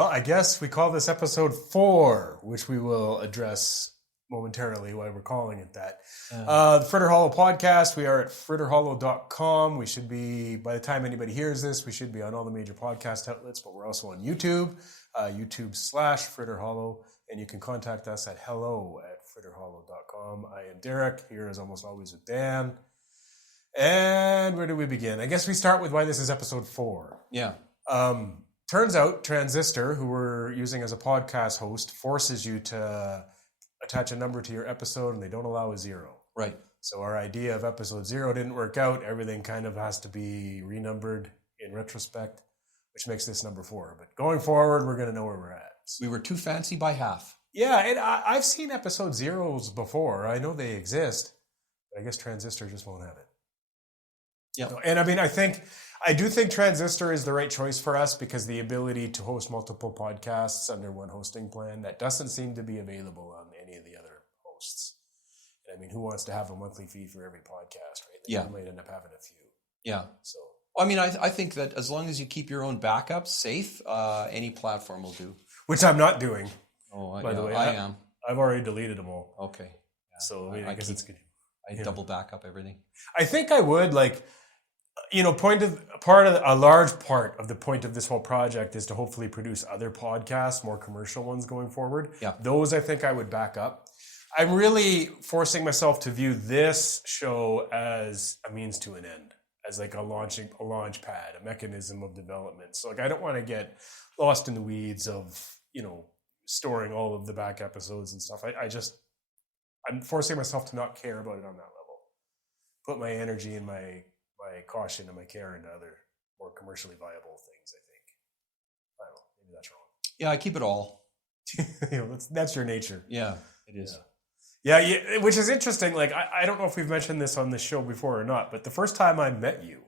Well, I guess we call this episode 4, which we will address momentarily why we're calling it that. The Fritter Hollow podcast, we are at fritterhollow.com. We should be, by the time anybody hears this, we should be on all the major podcast outlets, but we're also on YouTube, YouTube/Fritter Hollow, and you can contact us at hello@fritterhollow.com. I am Derek, here as almost always with Dan. And where do we begin? I guess we start with why this is episode 4. Yeah. Turns out Transistor, who we're using as a podcast host, forces you to attach a number to your episode, and they don't allow a 0. Right. So our idea of episode 0 didn't work out. Everything kind of has to be renumbered in retrospect, which makes this number 4. But going forward, we're going to know where we're at. We were too fancy by half. Yeah, and I've seen episode 0s before. I know they exist, but I guess Transistor just won't have it. Yeah. So, and I mean, I do think Transistor is the right choice for us because the ability to host multiple podcasts under one hosting plan, that doesn't seem to be available on any of the other hosts. And I mean, who wants to have a monthly fee for every podcast, right? Yeah. You might end up having a few. Yeah. So, I mean, I think that as long as you keep your own backups safe, any platform will do. which I'm not doing. Oh, by the way, I am. I've already deleted them all. Okay. Yeah. So I guess it's good. I double back up everything. I think I would a large part of the point of this whole project is to hopefully produce other podcasts, more commercial ones going forward. Yeah. Those I think I would back up. I'm really forcing myself to view this show as a means to an end, as like a launch pad, a mechanism of development. So like I don't want to get lost in the weeds of, storing all of the back episodes and stuff. I'm forcing myself to not care about it on that level. Put my energy and my caution and my care into other more commercially viable things, I think. I don't know, maybe that's wrong. Yeah, I keep it all. That's your nature. Yeah, it is. Yeah, which is interesting. Like, I don't know if we've mentioned this on this show before or not, but the first time I met you,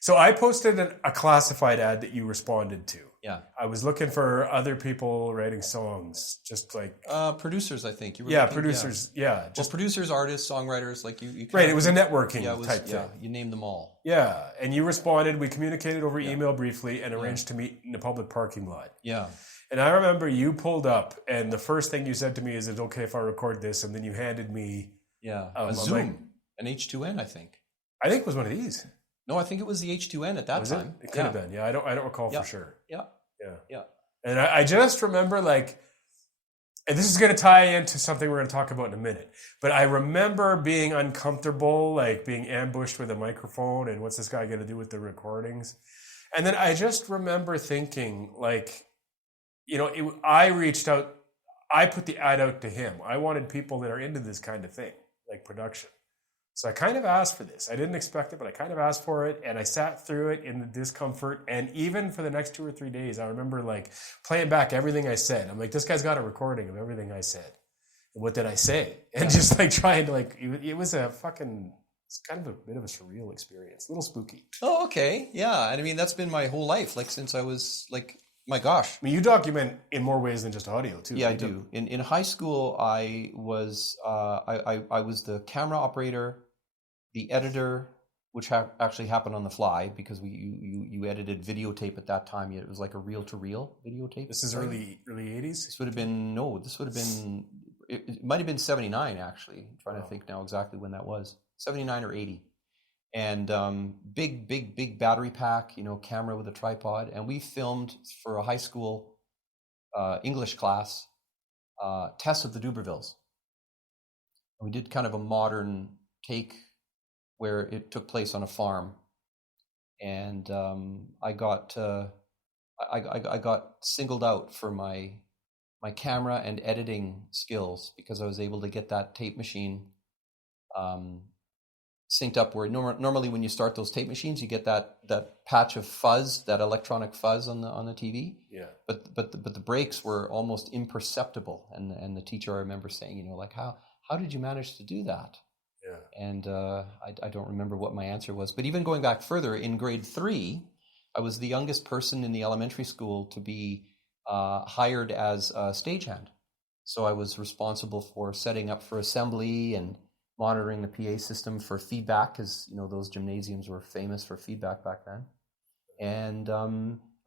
so I posted a classified ad that you responded to. Yeah. I was looking for other people writing songs, just like producers. I think you were. Producers. Yeah, just producers, artists, songwriters. Like you right. It was a networking type thing. Yeah, you named them all. Yeah, and you responded. We communicated over email briefly and arranged to meet in a public parking lot. Yeah. And I remember you pulled up, and the first thing you said to me is, "Is it okay if I record this?" And then you handed me a Zoom, an H2N, I think. I think it was one of these. No, I think it was the H2N at that time. It could have been. Yeah, I don't recall for sure. Yeah. And I just remember and this is going to tie into something we're going to talk about in a minute, but I remember being uncomfortable, like being ambushed with a microphone and what's this guy going to do with the recordings? And then I just remember thinking I reached out, I put the ad out to him. I wanted people that are into this kind of thing, like production. So I kind of asked for this. I didn't expect it, but I kind of asked for it, and I sat through it in the discomfort. And even for the next 2 or 3 days, I remember playing back everything I said. I'm like, this guy's got a recording of everything I said. And what did I say? And just trying to it was it's kind of a bit of a surreal experience, a little spooky. Oh, okay, yeah. And I mean, that's been my whole life, since I was my gosh. I mean, you document in more ways than just audio too. Yeah, right? I do. In high school, I was the camera operator, the editor, which actually happened on the fly because you edited videotape at that time. It was like a reel-to-reel videotape. This is early 80s? This would have been, it might have been 79 actually. I'm trying to think now exactly when that was. 79 or 80. And big battery pack, camera with a tripod. And we filmed for a high school English class, Tess of the Dubervilles. And we did kind of a modern take where it took place on a farm. And I got singled out for my camera and editing skills because I was able to get that tape machine synced up where normally when you start those tape machines, you get that patch of fuzz, that electronic fuzz on the TV. Yeah. But the breaks were almost imperceptible, and the teacher, I remember saying, how did you manage to do that? Yeah. And I don't remember what my answer was. But even going back further, in grade 3, I was the youngest person in the elementary school to be hired as a stagehand. So I was responsible for setting up for assembly and monitoring the PA system for feedback, because those gymnasiums were famous for feedback back then. And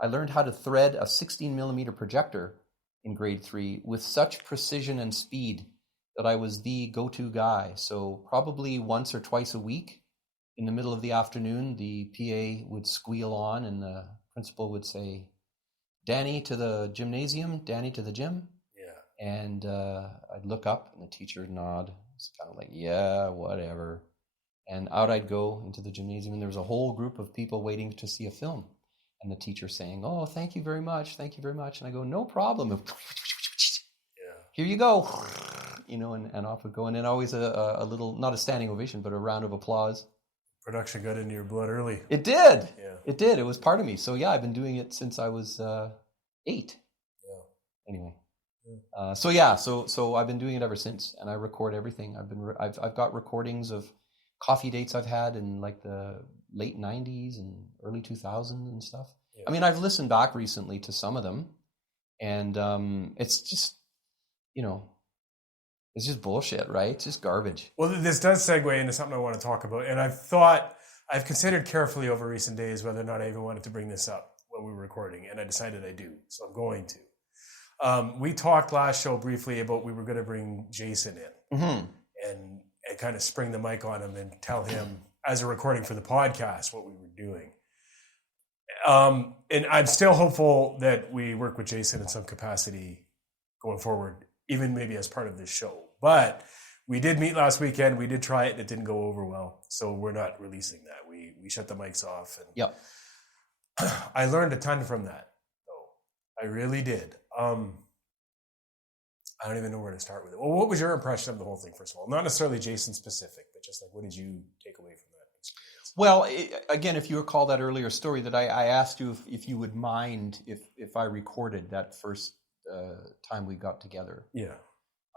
I learned how to thread a 16 millimeter projector in grade 3 with such precision and speed that I was the go-to guy. So probably once or twice a week in the middle of the afternoon, the PA would squeal on and the principal would say, Danny to the gymnasium, Danny to the gym. Yeah. And I'd look up and the teacher would nod. It's kind of like, yeah, whatever. And out I'd go into the gymnasium, and there was a whole group of people waiting to see a film. And the teacher saying, oh, thank you very much. Thank you very much. And I go, no problem. Yeah. Here you go. You know, and off would go. And then always a little, not a standing ovation, but a round of applause. Production got into your blood early. It did. Yeah. It did. It was part of me. So yeah, I've been doing it since I was 8. Yeah. Anyway. So I've been doing it ever since, and I record everything. I've got recordings of coffee dates I've had in like the late 90s and early 2000s and stuff. Yeah. I mean, I've listened back recently to some of them, and it's just, you know, it's just bullshit, right? It's just garbage. Well, this does segue into something I want to talk about, and I've considered carefully over recent days whether or not I even wanted to bring this up when we were recording, and I decided I do, so I'm going to. We talked last show briefly about we were going to bring Jason in and kind of spring the mic on him and tell him as a recording for the podcast what we were doing. And I'm still hopeful that we work with Jason in some capacity going forward, even maybe as part of this show. But we did meet last weekend. We did try it and it didn't go over well. So we're not releasing that. We shut the mics off. And Yep. I learned a ton from that. I really did. I don't even know where to start with it. Well, what was your impression of the whole thing, first of all? Not necessarily Jason specific, but just like, what did you take away from that experience? Well, again, if you recall that earlier story that I asked you if you would mind if I recorded that first time we got together. Yeah.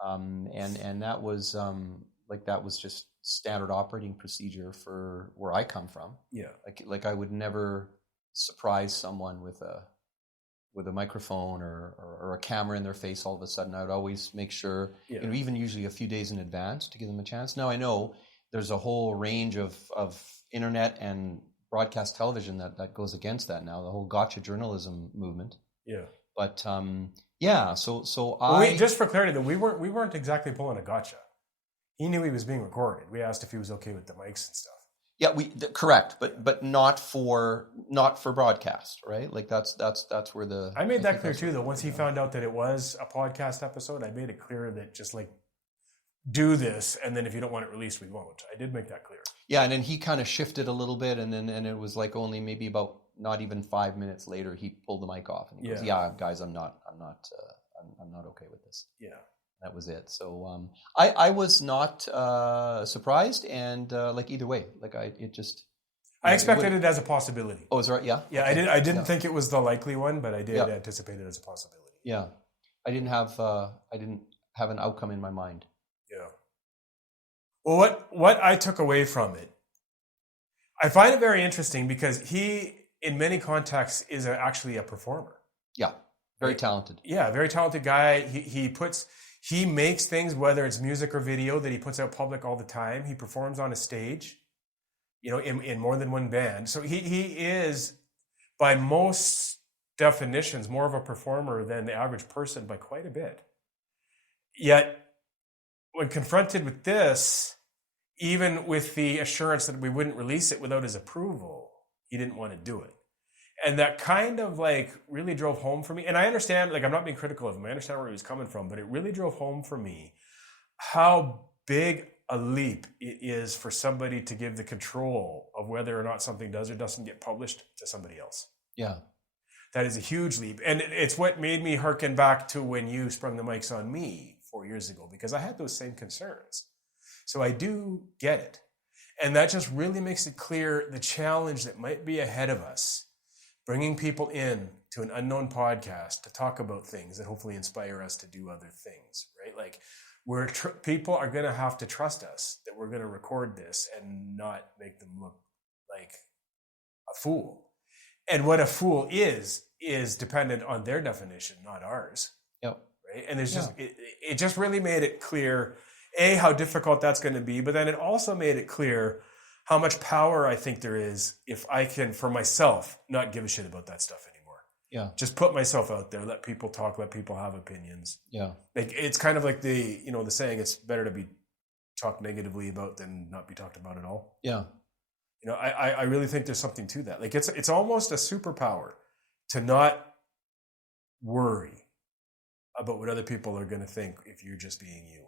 And that was that was just standard operating procedure for where I come from. Yeah. Like I would never surprise someone with a microphone or a camera in their face all of a sudden. I would always make sure, even usually a few days in advance to give them a chance. Now I know there's a whole range of internet and broadcast television that goes against that now, the whole gotcha journalism movement. Yeah. But so just for clarity though, we weren't exactly pulling a gotcha. He knew he was being recorded. We asked if he was okay with the mics and stuff. Yeah, correct, but not for broadcast, right? Like that's where the I made that clear too, though. Once he found out that it was a podcast episode, I made it clear that just like do this, and then if you don't want it released, we won't. I did make that clear. Yeah, and then he kind of shifted a little bit, and it was like only maybe about not even 5 minutes later, he pulled the mic off and he goes, "Yeah, guys, I'm not okay with this." Yeah. That was it. So I was not surprised, and like either way, like I expected it as a possibility. Oh, is that right? Yeah. Yeah, okay. I didn't think it was the likely one, but I did anticipate it as a possibility. Yeah, I didn't have an outcome in my mind. Yeah. Well, what I took away from it, I find it very interesting because he, in many contexts, is actually a performer. Yeah, very talented. Yeah, very talented guy. He makes things, whether it's music or video, that he puts out public all the time. He performs on a stage, in more than one band. So he is, by most definitions, more of a performer than the average person by quite a bit. Yet, when confronted with this, even with the assurance that we wouldn't release it without his approval, he didn't want to do it. And that kind of like really drove home for me. And I understand, like, I'm not being critical of him. I understand where he was coming from, but it really drove home for me how big a leap it is for somebody to give the control of whether or not something does or doesn't get published to somebody else. Yeah. That is a huge leap. And it's what made me hearken back to when you sprung the mics on me 4 years ago, because I had those same concerns. So I do get it. And that just really makes it clear the challenge that might be ahead of us. Bringing people in to an unknown podcast to talk about things that hopefully inspire us to do other things, right? Like, people are going to have to trust us that we're going to record this and not make them look like a fool. And what a fool is dependent on their definition, not ours. Yep. Right? And there's just it just really made it clear, how difficult that's going to be, but then it also made it clear how much power I think there is if I can, for myself, not give a shit about that stuff anymore. Yeah. Just put myself out there, let people talk, let people have opinions. Yeah. Like, it's kind of like the saying, it's better to be talked negatively about than not be talked about at all. Yeah. I really think there's something to that. Like, it's almost a superpower to not worry about what other people are going to think if you're just being you.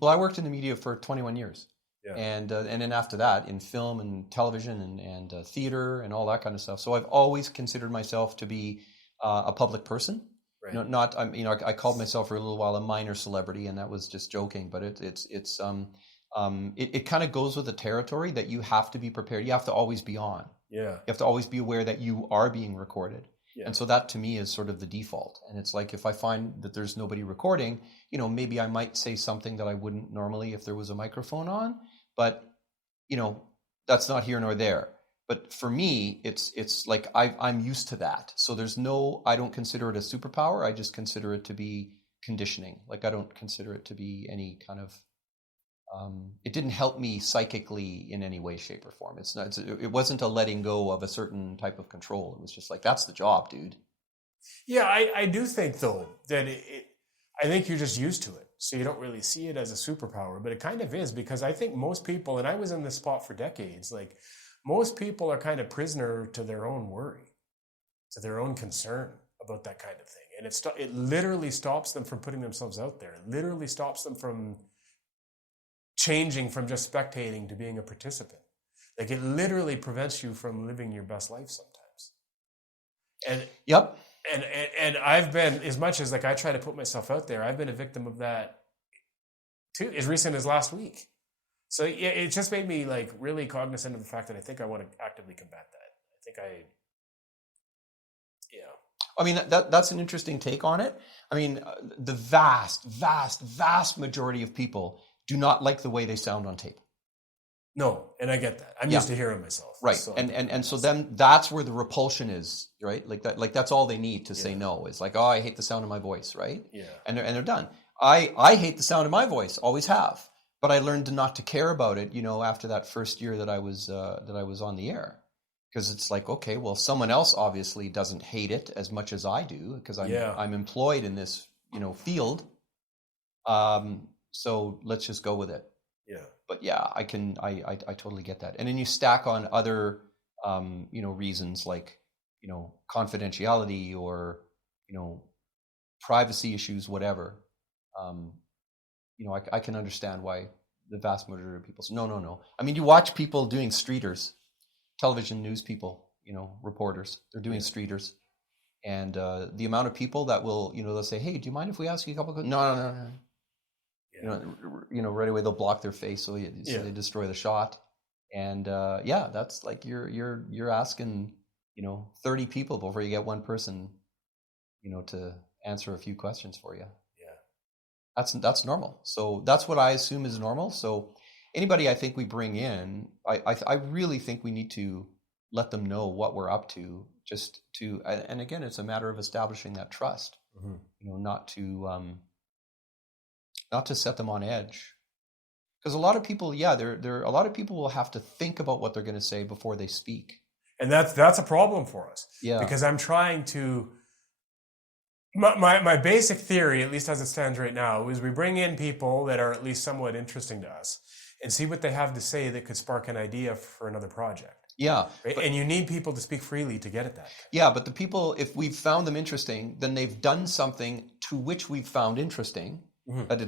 Well, I worked in the media for 21 years. Yeah. And then after that, in film and television and theater and all that kind of stuff. So I've always considered myself to be a public person. Right. I called myself for a little while a minor celebrity, and that was just joking. But it kind of goes with the territory that you have to be prepared. You have to always be on. Yeah. You have to always be aware that you are being recorded. Yeah. And so that to me is sort of the default. And it's like, if I find that there's nobody recording, maybe I might say something that I wouldn't normally if there was a microphone on, but that's not here nor there. But for me, it's like I'm used to that. So I don't consider it a superpower. I just consider it to be conditioning. Like, I don't consider it to be any kind of, it didn't help me psychically in any way, shape, or form. It wasn't a letting go of a certain type of control. It was just like, that's the job, dude. Yeah, I do think, though, that I think you're just used to it. So you don't really see it as a superpower, but it kind of is, because I think most people, and I was in this spot for decades, like, most people are kind of prisoner to their own worry, to their own concern about that kind of thing. And it literally stops them from putting themselves out there. It literally stops them from changing from just spectating to being a participant. Like, it literally prevents you from living your best life sometimes. And yep. And I've been, as much as like I try to put myself out there, I've been a victim of that too, as recent as last week. So yeah, it just made me like really cognizant of the fact that I think I want to actively combat that. I mean, that's an interesting take on it. I mean, the vast, vast, vast majority of people do not like the way they sound on tape. No, and I get that. I'm used to hearing myself. Right. So And so then that's where the repulsion is, right? Like that's all they need to say no. It's like, oh, I hate the sound of my voice, right? Yeah. And they're done. I hate the sound of my voice, always have. But I learned not to care about it, after that first year that I was on the air. Because it's like, okay, well, someone else obviously doesn't hate it as much as I do, because I'm employed in this, field. So let's just go with it. Yeah. But yeah, I totally get that. And then you stack on other, reasons like, confidentiality or, privacy issues, whatever. I can understand why the vast majority of people say, no. I mean, you watch people doing streeters, television news people, reporters, they're doing streeters. And the amount of people that will, they'll say, hey, do you mind if we ask you a couple of questions? No. Yeah. Right away they'll block their face so they destroy the shot. And that's like you're asking 30 people before you get one person to answer a few questions for you. Yeah, that's normal. So that's what I assume is normal. So anybody I think we bring in, I really think we need to let them know what we're up to, just to, and again, it's a matter of establishing that trust. Mm-hmm. Not to set them on edge, because a lot of people, a lot of people will have to think about what they're going to say before they speak, and that's a problem for us. Yeah, because I'm trying to. My basic theory, at least as it stands right now, is we bring in people that are at least somewhat interesting to us, and see what they have to say that could spark an idea for another project. Yeah, right? And you need people to speak freely to get at that. Yeah, but the people, if we've found them interesting, then they've done something to which we've found interesting. Mm-hmm. But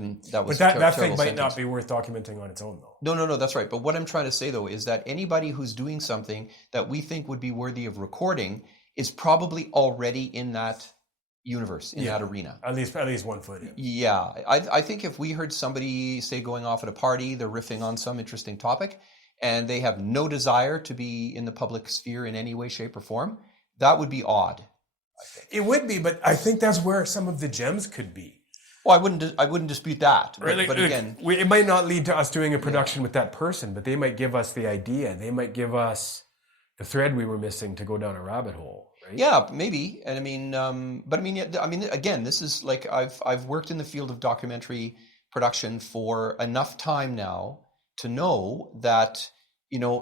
that thing might not be worth documenting on its own, though. No, that's right. But what I'm trying to say, though, is that anybody who's doing something that we think would be worthy of recording is probably already in that universe, in that arena. At least 1 foot in. Yeah. I think if we heard somebody, say, going off at a party, they're riffing on some interesting topic, and they have no desire to be in the public sphere in any way, shape, or form, that would be odd. I think. It would be, but I think that's where some of the gems could be. Well, I wouldn't dispute that. But again, it might not lead to us doing a production with that person, but they might give us the idea. They might give us the thread we were missing to go down a rabbit hole. Right? Yeah, maybe. And I mean, again, this is like I've worked in the field of documentary production for enough time now to know that,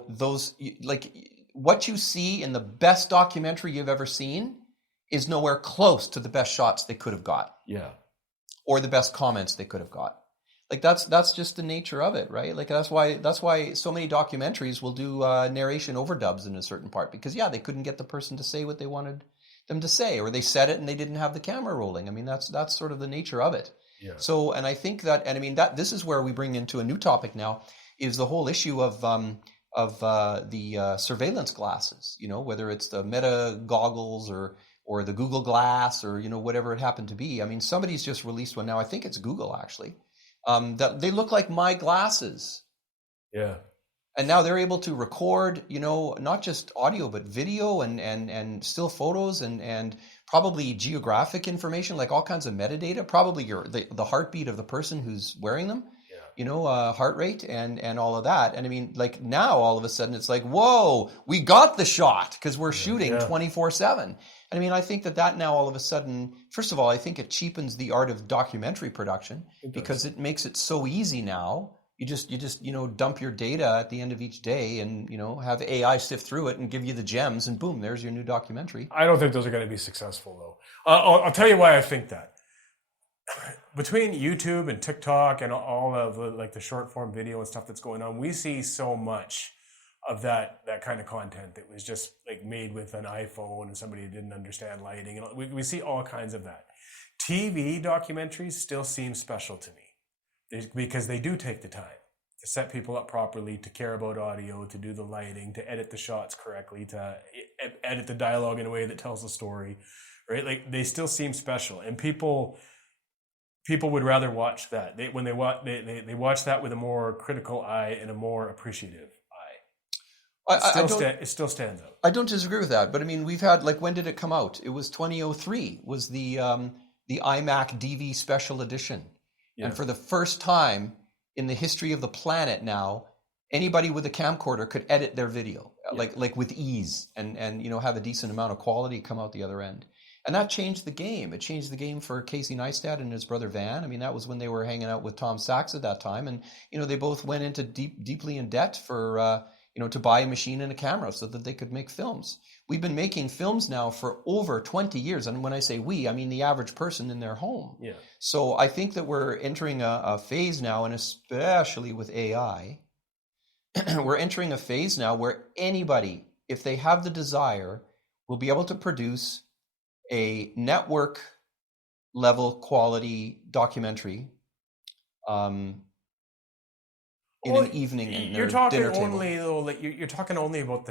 those, like, what you see in the best documentary you've ever seen is nowhere close to the best shots they could have got. Yeah. Or the best comments they could have got. Like that's just the nature of it, right? Like that's why so many documentaries will do narration overdubs in a certain part, because they couldn't get the person to say what they wanted them to say, or they said it and they didn't have the camera rolling. I mean, that's sort of the nature of it. Yeah. So, and I think that, and I mean that this is where we bring into a new topic now, is the whole issue of the surveillance glasses. Whether it's the Meta goggles or the Google Glass, or whatever it happened to be. I mean, somebody's just released one now. I think it's Google actually. That they look like my glasses. Yeah. And now they're able to record, not just audio, but video and still photos and probably geographic information, like all kinds of metadata, probably the heartbeat of the person who's wearing them, heart rate and all of that. And I mean, like now all of a sudden it's like, whoa, we got the shot because we're shooting 24/7. And I mean, I think that now all of a sudden, first of all, I think it cheapens the art of documentary production because it makes it so easy now. You just dump your data at the end of each day and, have AI sift through it and give you the gems and boom, there's your new documentary. I don't think those are going to be successful though. I'll tell you why I think that. Between YouTube and TikTok and all of like the short form video and stuff that's going on, we see so much of that kind of content that was just like made with an iPhone and somebody who didn't understand lighting, and we see all kinds of that. TV documentaries still seem special to me because they do take the time to set people up properly, to care about audio, to do the lighting, to edit the shots correctly, to edit the dialogue in a way that tells the story, right? Like they still seem special, and people would rather watch that. They watch that with a more critical eye and a more appreciative. It still stands out. I don't disagree with that, but I mean, we've had, like, when did it come out? It was 2003 was the iMac DV Special Edition, and for the first time in the history of the planet now, anybody with a camcorder could edit their video like with ease and have a decent amount of quality come out the other end, and that changed the game. It changed the game for Casey Neistat and his brother Van. I mean, that was when they were hanging out with Tom Sachs at that time, and they both went into deeply in debt for. To buy a machine and a camera so that they could make films. We've been making films now for over 20 years. And when I say we, I mean the average person in their home. Yeah. So I think that we're entering a phase now, and especially with AI, we're entering a phase now where anybody, if they have the desire, will be able to produce a network level quality documentary in an evening and you're talking dinner only table. though, like you're talking only about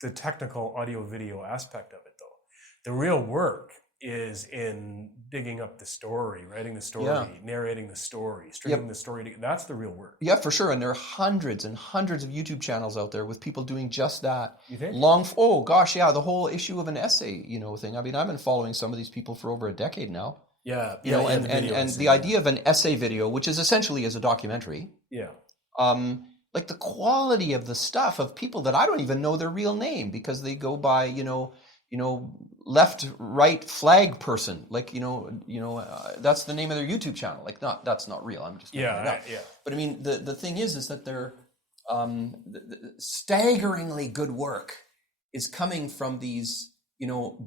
the technical audio video aspect of it though. The real work is in digging up the story, writing the story, narrating the story, stringing the story together. That's the real work. Yeah, for sure. And there are hundreds and hundreds of YouTube channels out there with people doing just that. You think? The whole issue of an essay, thing. I mean, I've been following some of these people for over a decade now. Yeah. And the idea of an essay video, which is essentially as a documentary. Yeah. Like the quality of the stuff of people that I don't even know their real name because they go by, left, right, flag person. Like, that's the name of their YouTube channel. Like, that's not real. I'm just making it up. But I mean, the thing is that they're staggeringly good work is coming from these,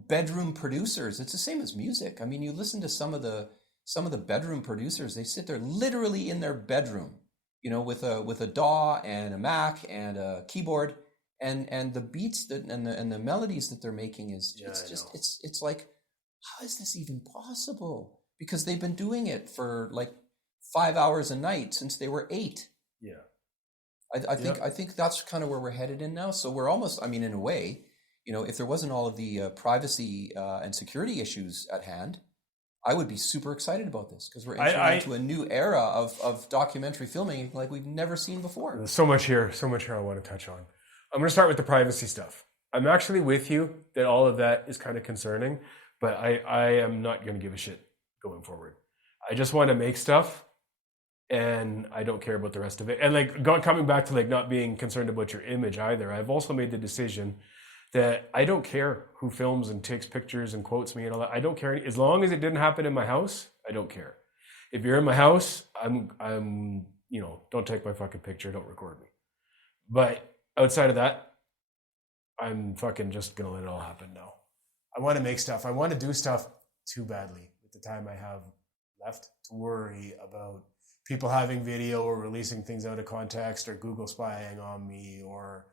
bedroom producers. It's the same as music. I mean, you listen to some of the bedroom producers. They sit there literally in their bedroom. With a DAW and a Mac and a keyboard, and the beats and the melodies that they're making it's like, how is this even possible? Because they've been doing it for like 5 hours a night since they were 8. Yeah, I think that's kind of where we're headed in now. So we're almost, I mean, in a way, if there wasn't all of the privacy and security issues at hand, I would be super excited about this because we're entering into a new era of documentary filming like we've never seen before. There's so much here I want to touch on. I'm going to start with the privacy stuff. I'm actually with you that all of that is kind of concerning, but I am not going to give a shit going forward. I just want to make stuff, and I don't care about the rest of it. And like coming back to like not being concerned about your image either, I've also made the decision that I don't care who films and takes pictures and quotes me and all that. I don't care. As long as it didn't happen in my house, I don't care. If you're in my house, I'm don't take my fucking picture, don't record me. But outside of that, I'm fucking just gonna let it all happen now. I want to make stuff. I want to do stuff too badly with the time I have left to worry about people having video or releasing things out of context or Google spying on me or,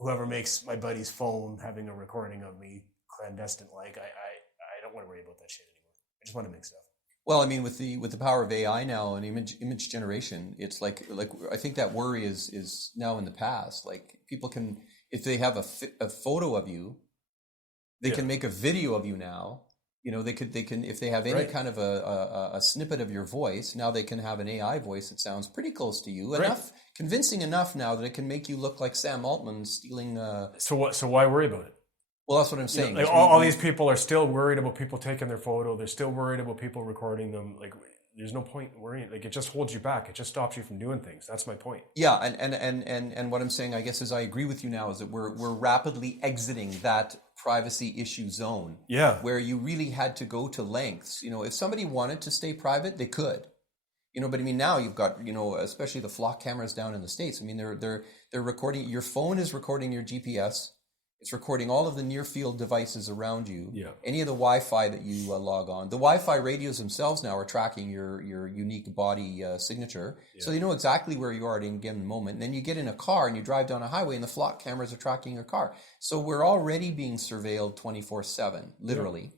whoever makes my buddy's phone having a recording of me clandestine. Like I don't want to worry about that shit anymore. I just want to make stuff. Well, I mean, with the power of AI now and image generation, it's like I think that worry is now in the past. Like people can, if they have a photo of you, they can make a video of you now. They can if they have any kind of a snippet of your voice, now they can have an AI voice that sounds pretty close to you, convincing enough now that it can make you look like Sam Altman stealing. So why worry about it? Well, that's what I'm saying. All these people are still worried about people taking their photo. They're still worried about people recording them. Like, there's no point in worrying. Like, it just holds you back. It just stops you from doing things. That's my point. Yeah, and what I'm saying, I guess, is I agree with you now, is that we're rapidly exiting that privacy issue zone. Yeah. Where you really had to go to lengths. If somebody wanted to stay private, they could. But I mean, now you've got, especially the flock cameras down in the States. I mean, they're recording. Your phone is recording your GPS. It's recording all of the near field devices around you. Yeah. Any of the Wi-Fi that you log on. The Wi-Fi radios themselves now are tracking your unique body signature. Yeah. So they know exactly where you are at any given moment. And then you get in a car and you drive down a highway and the flock cameras are tracking your car. So we're already being surveilled 24/7, literally. Yeah.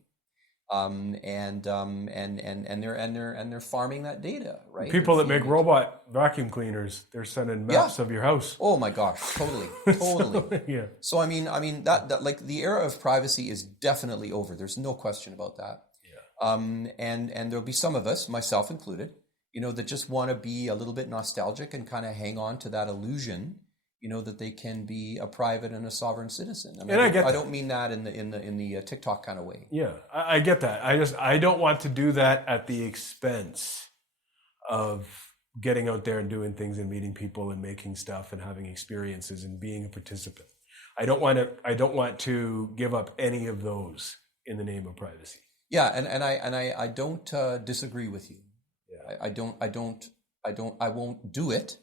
And they're farming that data, right? People that make robot vacuum cleaners, they're sending maps of your house. Oh my gosh, totally. Yeah. So I mean that like the era of privacy is definitely over. There's no question about that. Yeah. And there'll be some of us, myself included, that just want to be a little bit nostalgic and kind of hang on to that illusion. That they can be a private and a sovereign citizen. I mean, and I don't mean that in the TikTok kind of way. Yeah, I get that. I don't want to do that at the expense of getting out there and doing things and meeting people and making stuff and having experiences and being a participant. I don't want to give up any of those in the name of privacy. Yeah, and I don't disagree with you. Yeah. I won't do it.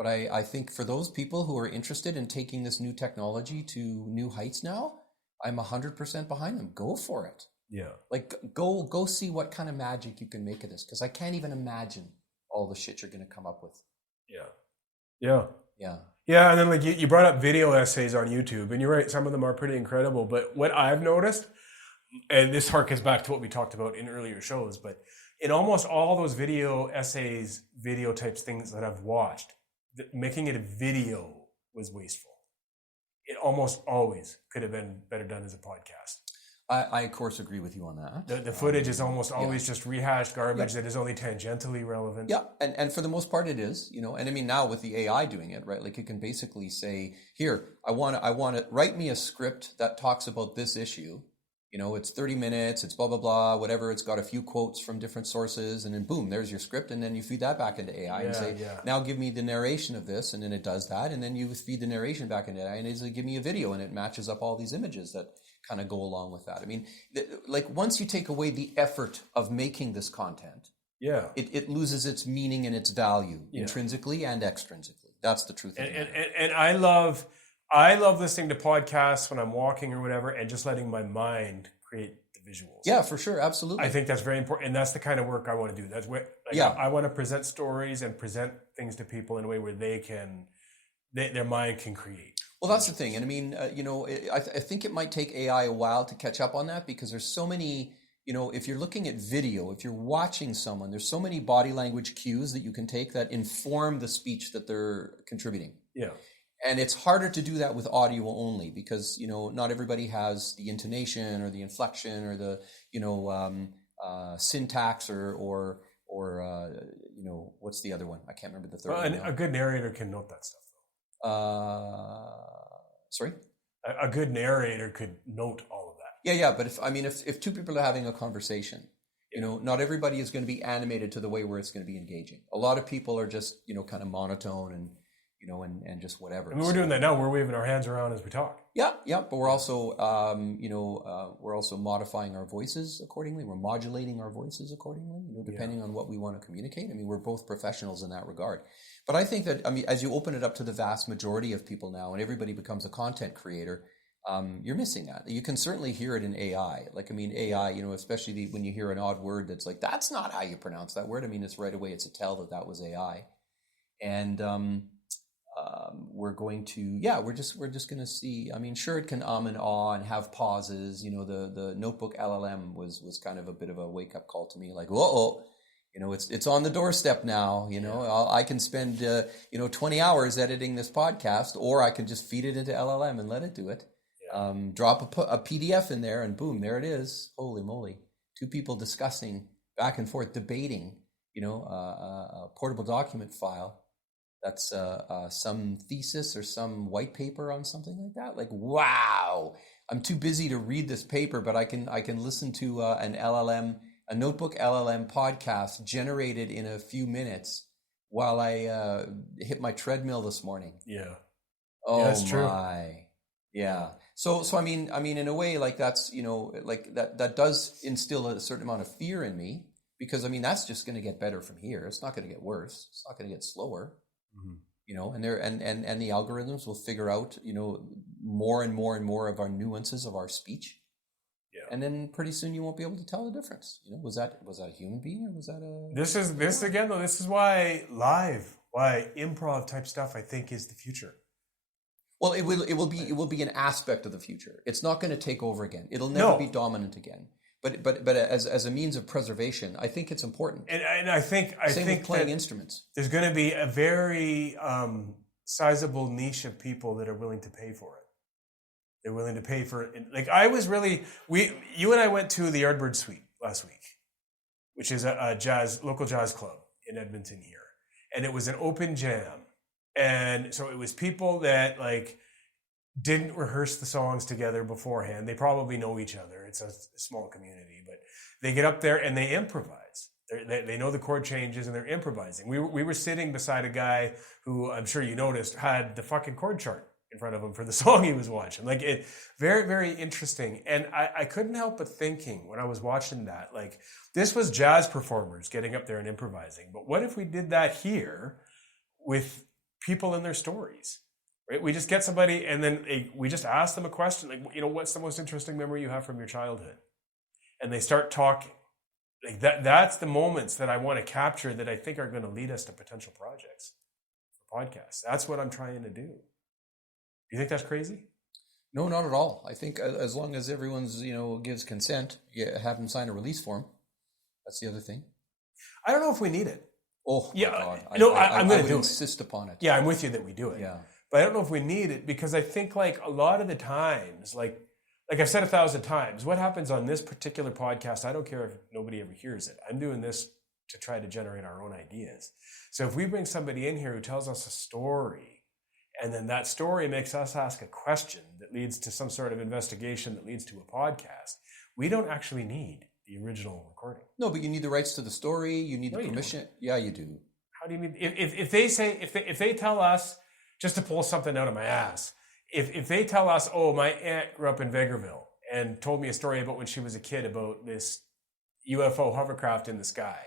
But I think for those people who are interested in taking this new technology to new heights now, I'm 100% behind them. Go for it. Yeah. Like go see what kind of magic you can make of this, because I can't even imagine all the shit you're going to come up with. Yeah. Yeah. Yeah. Yeah, and then like you brought up video essays on YouTube, and you're right, some of them are pretty incredible. But what I've noticed, and this harkens back to what we talked about in earlier shows, but in almost all those video essays, video types things that I've watched, making it a video was wasteful. It almost always could have been better done as a podcast. I of course agree with you on that. The footage is almost always just rehashed garbage that is only tangentially relevant. Yeah, and for the most part it is, and I mean now with the AI doing it, right? Like you can basically say, here, I want to write me a script that talks about this issue. It's 30 minutes, it's blah, blah, blah, whatever. It's got a few quotes from different sources, and then boom, there's your script. And then you feed that back into AI and say, now give me the narration of this. And then it does that. And then you feed the narration back into AI and it's like, give me a video, and it matches up all these images that kind of go along with that. I mean, like once you take away the effort of making this content, it loses its meaning and its value intrinsically and extrinsically. That's the truth. And I love listening to podcasts when I'm walking or whatever, and just letting my mind create the visuals. Yeah, for sure. Absolutely. I think that's very important. And that's the kind of work I want to do. That's what I want to present stories and present things to people in a way where their mind can create. Well, that's the thing. And I mean, I think it might take AI a while to catch up on that, because there's so many, if you're looking at video, if you're watching someone, there's so many body language cues that you can take that inform the speech that they're contributing. Yeah. And it's harder to do that with audio only, because, not everybody has the intonation or the inflection or the, syntax or what's the other one? I can't remember the third one. A good narrator can note that stuff. Sorry? A good narrator could note all of that. Yeah. But if two people are having a conversation, not everybody is going to be animated to the way where it's going to be engaging. A lot of people are just, kind of monotone and, and just whatever. I mean, we're doing that now. We're waving our hands around as we talk. Yeah, but we're also, we're also modifying our voices accordingly. We're modulating our voices accordingly, depending on what we want to communicate. I mean, we're both professionals in that regard. But I think that, as you open it up to the vast majority of people now, and everybody becomes a content creator, you're missing that. You can certainly hear it in AI. AI, especially when you hear an odd word that's like, that's not how you pronounce that word. I mean, it's right away, it's a tell that was AI. And we're going to, we're just going to see. I mean, sure, it can and ah and have pauses. The Notebook LLM was kind of a bit of a wake up call to me. Like, it's on the doorstep now. I can spend 20 hours editing this podcast, or I can just feed it into LLM and let it do it. Yeah. Drop a PDF in there, and boom, there it is. Holy moly! 2 people discussing back and forth, debating. A portable document file. That's some thesis or some white paper on something like that. Like, wow! I'm too busy to read this paper, but I can listen to an LLM, a Notebook LLM podcast generated in a few minutes while I hit my treadmill this morning. Yeah. Oh, that's true. My. Yeah. So I mean, in a way, like that's like that does instill a certain amount of fear in me, because I mean that's just going to get better from here. It's not going to get worse. It's not going to get slower. Mm-hmm. And the algorithms will figure out, more and more and more of our nuances of our speech. Yeah. And then pretty soon you won't be able to tell the difference. Was that a human being, or was that a... This is why improv type stuff, I think, is the future. Well, it will be an aspect of the future. It's not going to take over again. It'll never be dominant again. But as a means of preservation, I think it's important. And I think with playing instruments. There's going to be a very sizable niche of people that are willing to pay for it. They're willing to pay for it. Like you and I went to the Yardbird Suite last week, which is a local jazz club in Edmonton here, and it was an open jam, and so it was people that didn't rehearse the songs together beforehand. They probably know each other. It's a small community, but they get up there and they improvise. They know the chord changes and they're improvising. We were sitting beside a guy who, I'm sure you noticed, had the fucking chord chart in front of him for the song he was watching. Very, very interesting. And I couldn't help but thinking when I was watching that, this was jazz performers getting up there and improvising. But what if we did that here with people and their stories? Right? We just get somebody and then we just ask them a question, what's the most interesting memory you have from your childhood? And they start talking. That's the moments that I want to capture that I think are going to lead us to potential projects for podcasts. That's what I'm trying to do. Do you think that's crazy? No, not at all. I think as long as everyone's, gives consent, have them sign a release form. That's the other thing. I don't know if we need it. Oh, yeah. My God. I'm going to insist upon it. Yeah, I'm with you that we do it. Yeah. But I don't know if we need it, because I think a lot of the times, like I've said 1,000 times, what happens on this particular podcast, I don't care if nobody ever hears it. I'm doing this to try to generate our own ideas. So if we bring somebody in here who tells us a story, and then that story makes us ask a question that leads to some sort of investigation that leads to a podcast, we don't actually need the original recording. No, but you need the rights to the story. You need the permission. Yeah, you do. How do you need? If they tell us, just to pull something out of my ass, if they tell us, oh, my aunt grew up in Vegreville and told me a story about when she was a kid about this UFO hovercraft in the sky,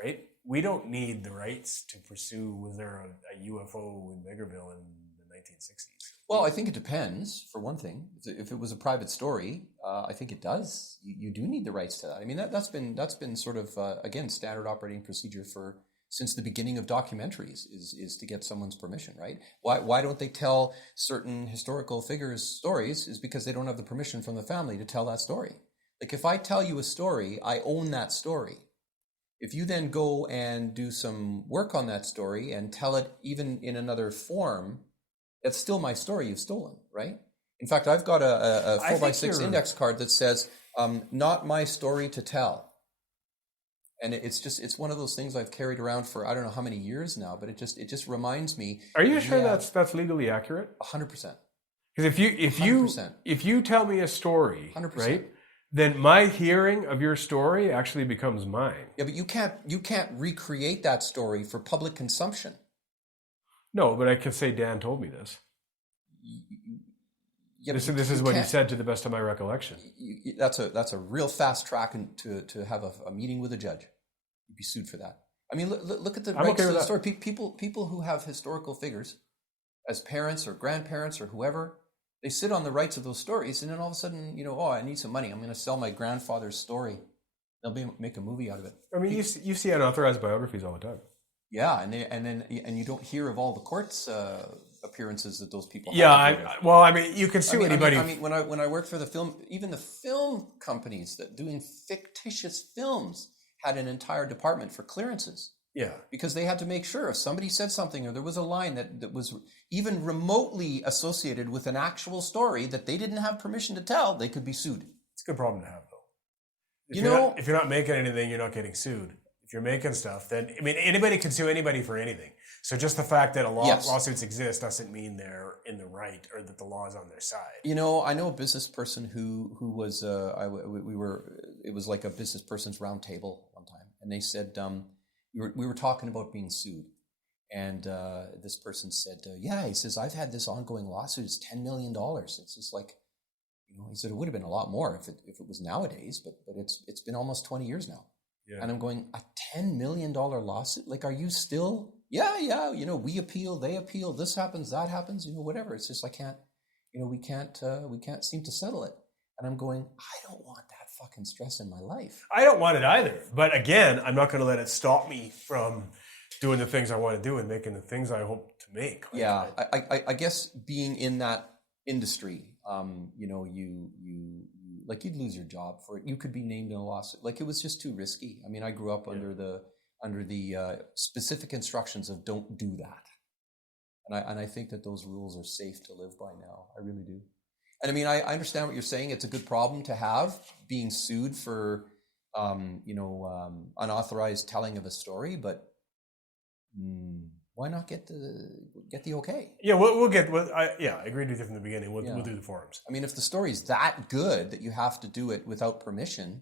right? We don't need the rights to pursue, was there a UFO in Vegreville in the 1960s? Well, I think it depends, for one thing. If it was a private story, I think it does. You do need the rights to that. I mean, that's been sort of, again, standard operating procedure since the beginning of documentaries is to get someone's permission, right? Why don't they tell certain historical figures stories? Is because they don't have the permission from the family to tell that story. Like, if I tell you a story, I own that story. If you then go and do some work on that story and tell it even in another form, that's still my story you've stolen, right? In fact, I've got a 4x6 index card that says, not my story to tell. And it's one of those things I've carried around for I don't know how many years now, but it just reminds me. Are you sure that's legally accurate? 100%. Because if you tell me a story, 100%. Right, then my hearing of your story actually becomes mine. Yeah, but you can't recreate that story for public consumption. No, but I can say Dan told me this. Yeah, this is what he said to the best of my recollection. That's a real fast track to have a meeting with a judge. You'd be sued for that. I mean, look at the rights to the story. People who have historical figures as parents or grandparents or whoever, they sit on the rights of those stories, and then all of a sudden, oh, I need some money. I'm going to sell my grandfather's story. They'll make a movie out of it. I mean, you see unauthorized biographies all the time. Yeah, and you don't hear of all the courts appearances that those people. Yeah, I mean, you can sue anybody. I mean, when I worked for the film, even the film companies that doing fictitious films had an entire department for clearances. Yeah, because they had to make sure if somebody said something or there was a line that was even remotely associated with an actual story that they didn't have permission to tell, they could be sued. It's a good problem to have, though. If you're not making anything, you're not getting sued. If you're making stuff, then, I mean, anybody can sue anybody for anything. So just the fact that lawsuits exist doesn't mean they're in the right or that the law is on their side. I know a business person who was, it was like a business person's round table one time. And they said, we were talking about being sued. And this person said, he says, I've had this ongoing lawsuit. It's $10 million. It's just like, he said, it would have been a lot more if it was nowadays, but it's been almost 20 years now. Yeah. And I'm going, a $10 million lawsuit? Like, are you still? Yeah. We appeal, they appeal, this happens, that happens, whatever. It's just, I can't, we can't seem to settle it. And I'm going, I don't want that fucking stress in my life. I don't want it either. But again, I'm not going to let it stop me from doing the things I want to do and making the things I hope to make. I guess being in that industry, you'd lose your job for it. You could be named in a lawsuit. Like, it was just too risky. I mean, I grew up under the specific instructions of don't do that. And I think that those rules are safe to live by now. I really do. And I mean, I understand what you're saying. It's a good problem to have, being sued for, unauthorized telling of a story, but why not get the okay? Yeah, I agreed with you from the beginning. We'll do the forums. I mean, if the story's that good that you have to do it without permission,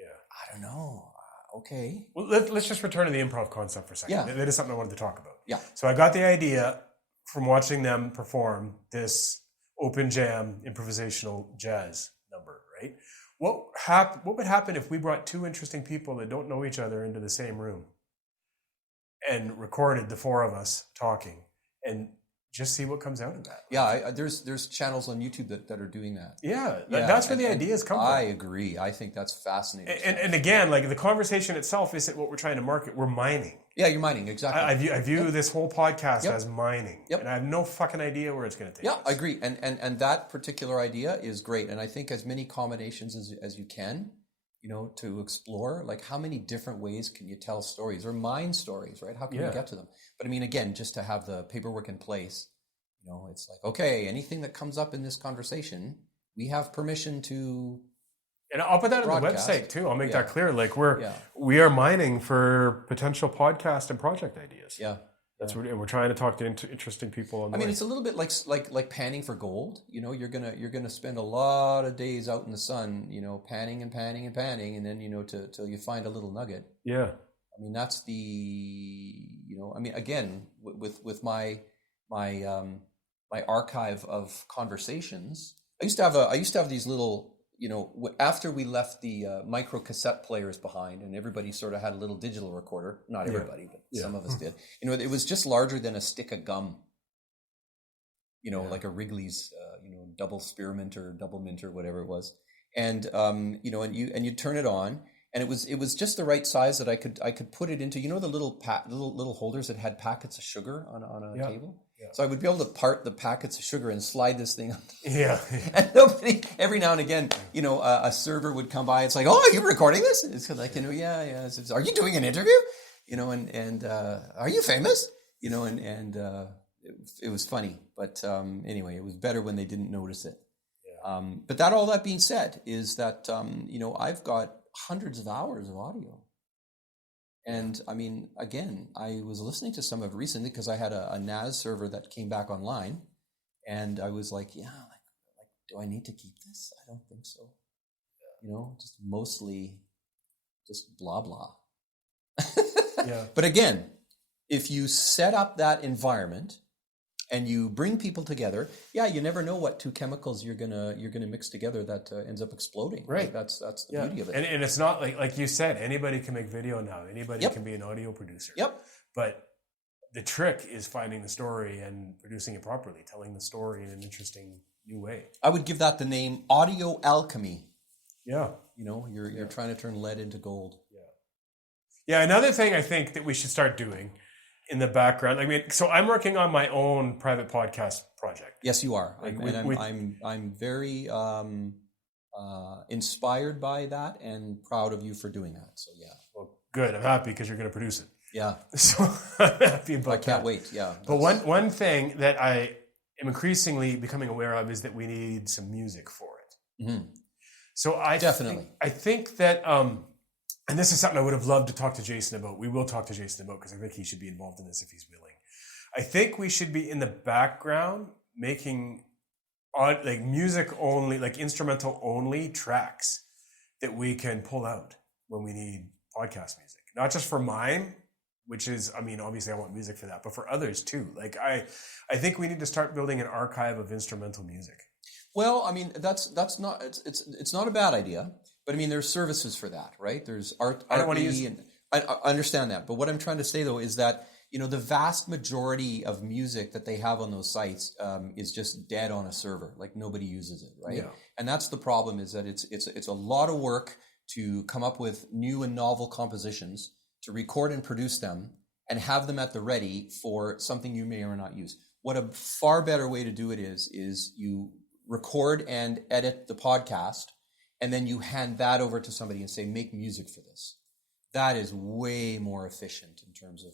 I don't know. Okay. Well, let's just return to the improv concept for a second. Yeah. That is something I wanted to talk about. Yeah. So I got the idea from watching them perform this open jam improvisational jazz number, right? What would happen if we brought two interesting people that don't know each other into the same room and recorded the four of us talking and just see what comes out of that? Yeah, there's channels on YouTube that are doing that. Yeah, that's where the ideas come from. I agree. I think that's fascinating. And again, like, the conversation itself isn't what we're trying to market. We're mining. Yeah, you're mining, exactly. I view this whole podcast as mining. Yep. And I have no fucking idea where it's going to take us. Yeah, I agree. And that particular idea is great. And I think as many combinations as you can, to explore, like, how many different ways can you tell stories or mine stories, right? How can you get to them? But I mean, again, just to have the paperwork in place, it's like, okay, anything that comes up in this conversation, we have permission to. And I'll put that on the website too. I'll make that clear. Like, we are mining for potential podcast and project ideas. Yeah. That's what, and we're trying to talk to interesting people. I mean, it's a little bit like panning for gold. You're gonna spend a lot of days out in the sun, panning and panning and panning, and then till you find a little nugget. Yeah. I mean, that's the I mean, again, with my archive of conversations, I used to have these little. After we left the micro cassette players behind, and everybody sort of had a little digital recorder. Not everybody, but some of us did. It was just larger than a stick of gum. Like a Wrigley's, double spearmint or double mint or whatever it was. And and you turn it on, and it was just the right size that I could put it into. The little holders that had packets of sugar on a table. Yeah. So I would be able to part the packets of sugar and slide this thing on. Yeah. And nobody, every now and again, a server would come by. It's like, oh, are you recording this? It's like, yeah. It's, are you doing an interview? And are you famous? It was funny. But anyway, it was better when they didn't notice it. Yeah. But all that being said is that, I've got hundreds of hours of audio. And I mean, again, I was listening to some of it recently because I had a NAS server that came back online, and I was like, do I need to keep this? I don't think so. Just mostly just blah blah. Yeah. But again, if you set up that environment and you bring people together, you never know what two chemicals you're gonna mix together that ends up exploding. Right. That's the beauty of it. And it's not like you said, anybody can make video now. Anybody Yep. can be an audio producer. Yep. But the trick is finding the story and producing it properly, telling the story in an interesting new way. I would give that the name audio alchemy. Yeah. You're trying to turn lead into gold. Yeah. Another thing I think that we should start doing in the background. So I'm working on my own private podcast project. Yes, you are. I'm very inspired by that and proud of you for doing that. So yeah. Well, good. I'm happy because you're going to produce it. Yeah. So I'm happy about that. I can't wait. Yeah. But one thing that I am increasingly becoming aware of is that we need some music for it. Mm-hmm. So I think that, and this is something I would have loved to talk to Jason about. We will talk to Jason about because I think he should be involved in this if he's willing. I think we should be in the background making music only, like instrumental only tracks that we can pull out when we need podcast music. Not just for mine, which is, obviously I want music for that, but for others too. Like I think we need to start building an archive of instrumental music. Well, that's not it's not a bad idea, but there's services for that, right? There's art. I don't want to use. I understand that, but what I'm trying to say though is that the vast majority of music that they have on those sites is just dead on a server, like nobody uses it, right? Yeah. And that's the problem, is that it's a lot of work to come up with new and novel compositions, to record and produce them, and have them at the ready for something you may or may not use. What a far better way to do it is you record and edit the podcast, and then you hand that over to somebody and say, make music for this. That is way more efficient in terms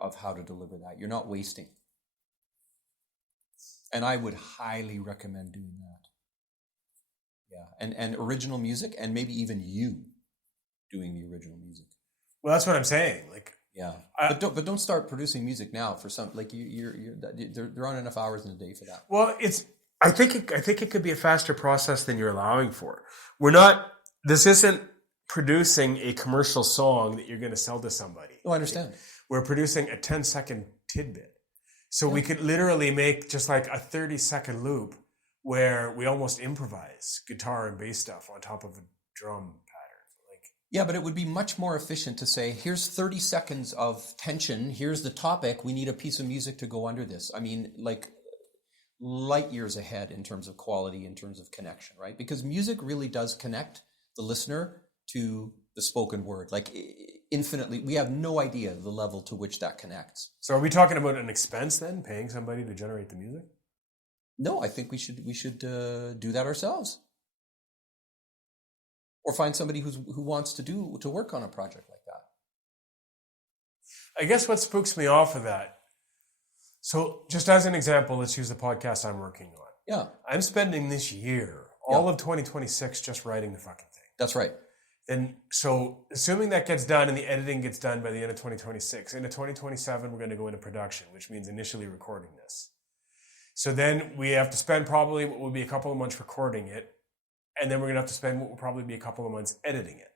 of how to deliver that. You're not wasting. And I would highly recommend doing that. Yeah, and original music, and maybe even you doing the original music. Well, that's what I'm saying. But don't start producing music now for some, like there aren't enough hours in a day for that. Well, I think it could be a faster process than you're allowing for. This isn't producing a commercial song that you're going to sell to somebody. Oh, I understand. We're producing a 10-second tidbit. So we could literally make just like a 30-second loop where we almost improvise guitar and bass stuff on top of a drum pattern. Yeah, but it would be much more efficient to say, here's 30 seconds of tension, here's the topic, we need a piece of music to go under this. Light years ahead in terms of quality, in terms of connection, right? Because music really does connect the listener to the spoken word, infinitely. We have no idea the level to which that connects. So are we talking about an expense then, paying somebody to generate the music? No, I think we should do that ourselves, or find somebody who wants to work on a project like that. I guess what spooks me off of that. So just as an example, let's use the podcast I'm working on. Yeah. I'm spending this year, all of 2026, just writing the fucking thing. That's right. And so assuming that gets done and the editing gets done by the end of 2026, into 2027, we're going to go into production, which means initially recording this. So then we have to spend probably what will be a couple of months recording it. And then we're going to have to spend what will probably be a couple of months editing it.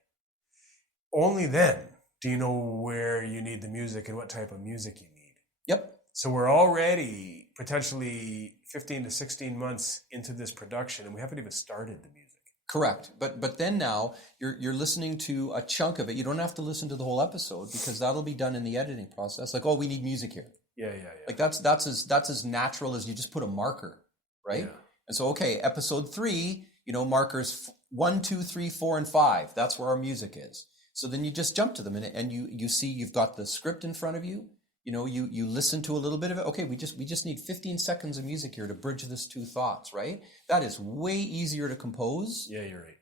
Only then do you know where you need the music and what type of music you need. Yep. So we're already potentially 15 to 16 months into this production, and we haven't even started the music. Correct. But then now you're listening to a chunk of it. You don't have to listen to the whole episode, because that'll be done in the editing process. Like, oh, we need music here. Yeah. Like that's as natural as you just put a marker, right? Yeah. And so, okay, episode 3, markers 1, 2, 3, 4, and 5. That's where our music is. So then you just jump to them, and you see you've got the script in front of you. You listen to a little bit of it. Okay, we just need 15 seconds of music here to bridge this 2 thoughts, right? That is way easier to compose. Yeah, you're right.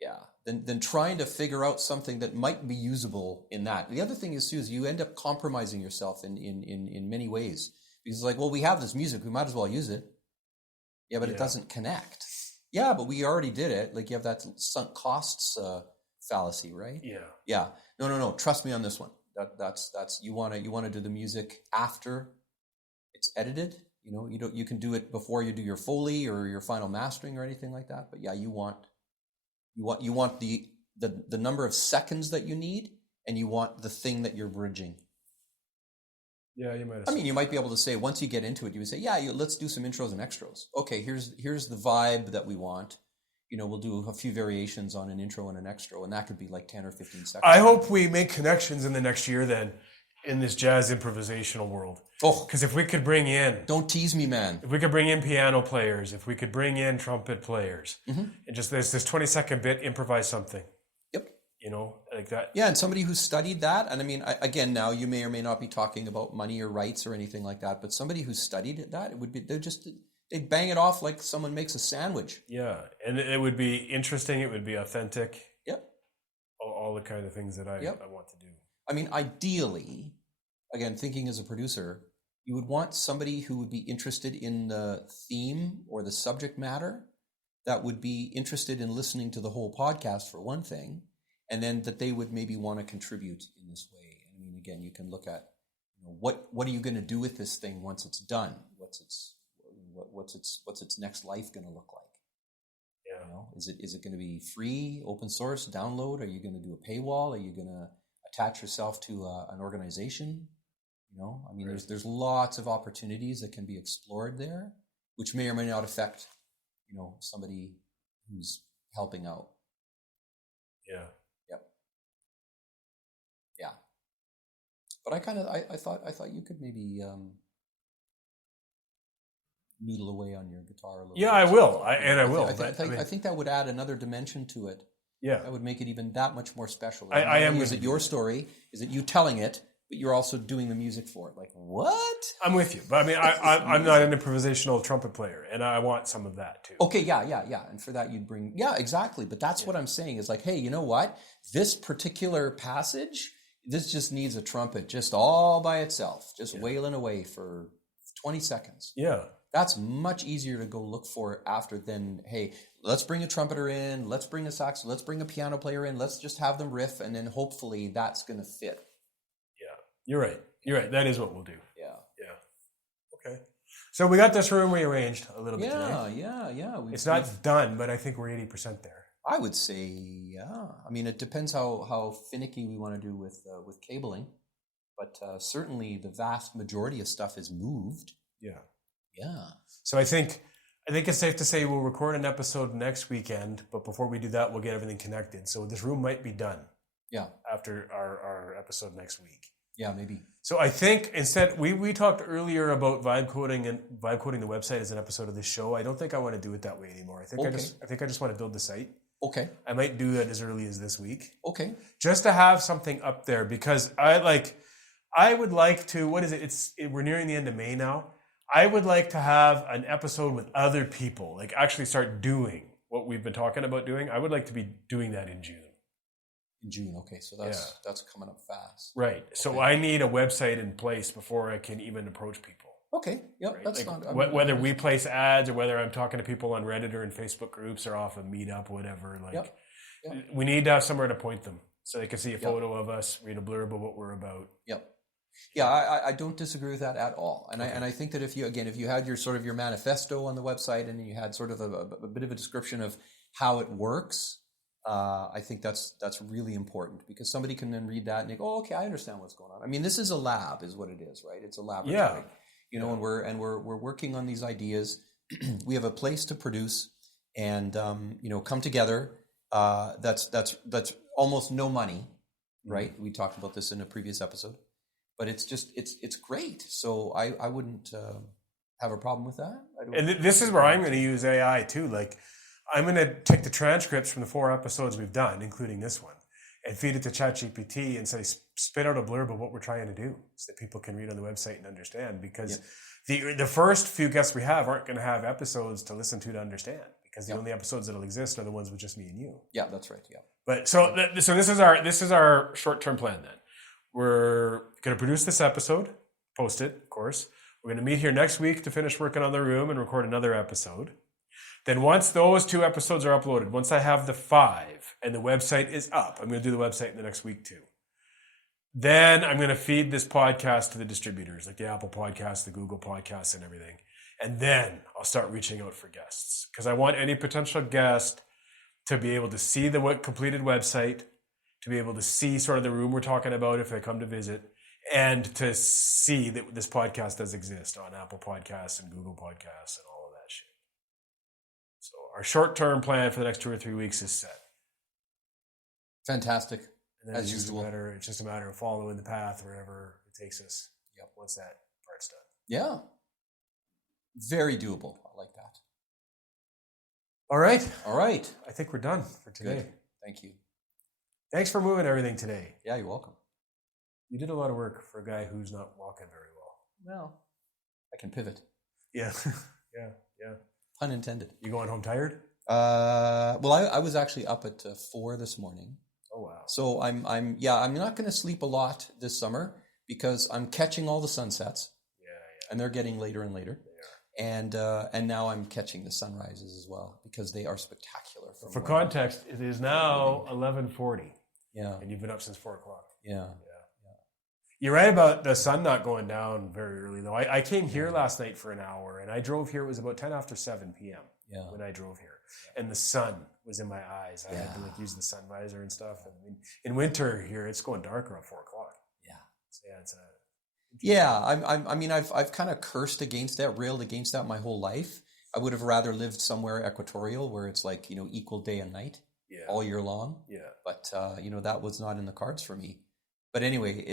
Yeah, than trying to figure out something that might be usable in that. The other thing is, too, is you end up compromising yourself in many ways. Because it's like, well, we have this music, we might as well use it. Yeah, but it doesn't connect. Yeah, but we already did it. Like, you have that sunk costs fallacy, right? Yeah. Yeah. No. Trust me on this one. That's you want to do the music after it's edited. You can do it before you do your Foley or your final mastering or anything like that. But yeah, you want the number of seconds that you need, and you want the thing that you're bridging. Yeah, you might have. I mean, you might be able to say, once you get into it, you would say, yeah, let's do some intros and extras. Okay, here's the vibe that we want. We'll do a few variations on an intro and an extra, and that could be like 10 or 15 seconds. I hope we make connections in the next year then in this jazz improvisational world. Oh, because if we could bring in, don't tease me, man. If we could bring in piano players, if we could bring in trumpet players, and just this 20-second bit, improvise something. Yep. Like that. Yeah, and somebody who studied that, and I mean, again, now you may or may not be talking about money or rights or anything like that, but somebody who studied that, it would be, they'd bang it off like someone makes a sandwich. Yeah, and it would be interesting. It would be authentic. Yep. All the kind of things that I want to do. I mean, ideally, again, thinking as a producer, you would want somebody who would be interested in the theme or the subject matter, that would be interested in listening to the whole podcast for one thing, and then that they would maybe want to contribute in this way. I mean, again, you can look at what are you going to do with this thing once it's done? What's its next life going to look like? Yeah. Is it going to be free, open source, download? Are you going to do a paywall? Are you going to attach yourself to an organization? I mean, Right. there's lots of opportunities that can be explored there, which may or may not affect, somebody who's helping out. Yeah. Yep. Yeah. But I thought you could maybe noodle away on your guitar a little. Yeah, bit. I will. I will. I think that would add another dimension to it. Yeah. That would make it even that much more special. I am. Is it your story? Is it you telling it? But you're also doing the music for it. Like, what? I'm with you. But I mean, I'm not an improvisational trumpet player, and I want some of that too. Okay, yeah. And for that, you'd bring... Yeah, exactly. But that's what I'm saying is like, hey, you know what? This particular passage, this just needs a trumpet just all by itself, just wailing away for 20 seconds. Yeah. That's much easier to go look for after than, hey, let's bring a trumpeter in, let's bring a sax, let's bring a piano player in, let's just have them riff, and then hopefully that's going to fit. You're right. That is what we'll do. Yeah. Okay. So we got this room rearranged a little bit today. Yeah. It's not done, but I think we're 80% there. I would say, yeah. I mean, it depends how finicky we want to do with cabling, but certainly the vast majority of stuff is moved. Yeah. Yeah. So I think it's safe to say we'll record an episode next weekend, but before we do that, we'll get everything connected. So this room might be done. Yeah. After our episode next week. Yeah, maybe. So I think instead we talked earlier about vibe coding the website as an episode of this show. I don't think I want to do it that way anymore. I think I just want to build the site. Okay. I might do that as early as this week. Okay. Just to have something up there because I would like to, we're nearing the end of May now. I would like to have an episode with other people, like actually start doing what we've been talking about doing. I would like to be doing that in June. In June, okay, so that's coming up fast. Right. So I need a website in place before I can even approach people. Okay. Yep. Right? That's like not whether we place ads or whether I'm talking to people on Reddit or in Facebook groups or off a meetup, whatever. Like we need to have somewhere to point them so they can see a photo of us, read a blurb of what we're about. Yep. Yeah, I don't disagree with that at all. And I think that if you had your manifesto on the website and you had sort of a bit of a description of how it works, I think that's really important because somebody can then read that and they go, oh, okay, I understand what's going on. I mean, this is a lab is what it is, right? It's a laboratory, and we're working on these ideas. We have a place to produce and, come together. That's almost no money, right? We talked about this in a previous episode, but it's great. So I wouldn't have a problem with that. This is where I'm going to use AI too. Like, I'm going to take the transcripts from the 4 episodes we've done, including this one, and feed it to ChatGPT and say, spit out a blurb of what we're trying to do so that people can read on the website and understand. Because the first few guests we have aren't going to have episodes to listen to understand because the only episodes that'll exist are the ones with just me and you. Yeah, that's right. Yeah. But so this is our short-term plan then. We're going to produce this episode, post it, of course. We're going to meet here next week to finish working on the room and record another episode. Then once those 2 episodes are uploaded, once I have the 5 and the website is up, I'm going to do the website in the next week too. Then I'm going to feed this podcast to the distributors, like the Apple Podcasts, the Google Podcasts, and everything. And then I'll start reaching out for guests because I want any potential guest to be able to see the completed website, to be able to see sort of the room we're talking about if they come to visit, and to see that this podcast does exist on Apple Podcasts and Google Podcasts and all of that shit. So our short-term plan for the next 2 or 3 weeks is set. Fantastic. And then As usual. It's just a matter of following the path wherever it takes us. Yep. Once that part's done. Yeah. Very doable. I like that. All right. All right. I think we're done for today. Good. Thank you. Thanks for moving everything today. Yeah, you're welcome. You did a lot of work for a guy who's not walking very well. Well, I can pivot. Yeah. yeah. Pun intended. You going home tired? Well, I was actually up at 4 this morning. Oh wow. So I'm not going to sleep a lot this summer because I'm catching all the sunsets. Yeah. And they're getting later and later. They are. And now I'm catching the sunrises as well because they are spectacular. For context, it is now 11:40. Yeah. And you've been up since 4 o'clock. Yeah. You're right about the sun not going down very early, though. I came here last night for an hour, and I drove here. It was about 10 after 7 p.m. When I drove here. And the sun was in my eyes. I had to use the sun visor and stuff. And in winter here, it's going dark around 4 o'clock. Yeah. So it's I mean, I've kind of cursed against that, railed against that my whole life. I would have rather lived somewhere equatorial where it's like, equal day and night all year long. Yeah. But, that was not in the cards for me. But anyway,